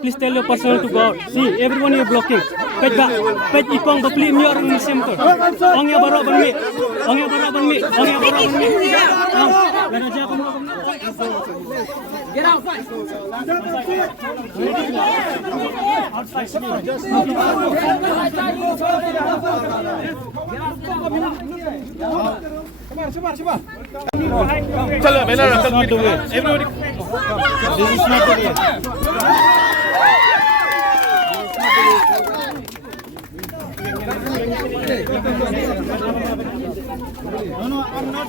please tell your person to go out. See, everyone you're blocking. Phet ipong bapli mi orang musim tu. Ong ya baru banmi. Get out. Outside. चलो मेरा रखल meet everybody This is not the way. No, I'm not.